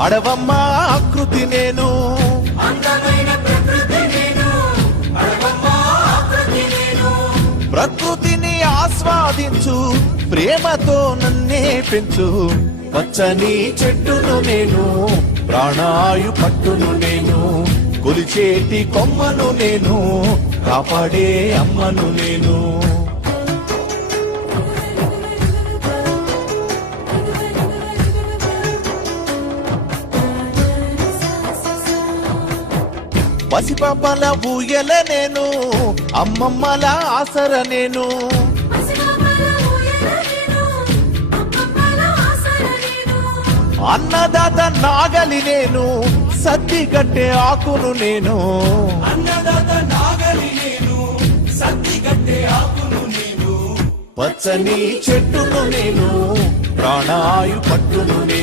అడవమ్మ ఆకృతి నేను, ప్రకృతిని ఆస్వాదించు, ప్రేమతో నన్నే పెంచు. పచ్చని చెట్టును నేను, ప్రాణాయు పట్టును నేను, కొలిచేటి కొమ్మను నేను, కాపాడే అమ్మను నేను. పసిపాపల ఊయల నేను, అమ్మమ్మల ఆసర నేను, అన్నదాత నాగలి నేను, సద్దిగట్టే ఆకును నేను, పచ్చని చెట్టును నేను, ప్రాణాయు పట్టును నేను.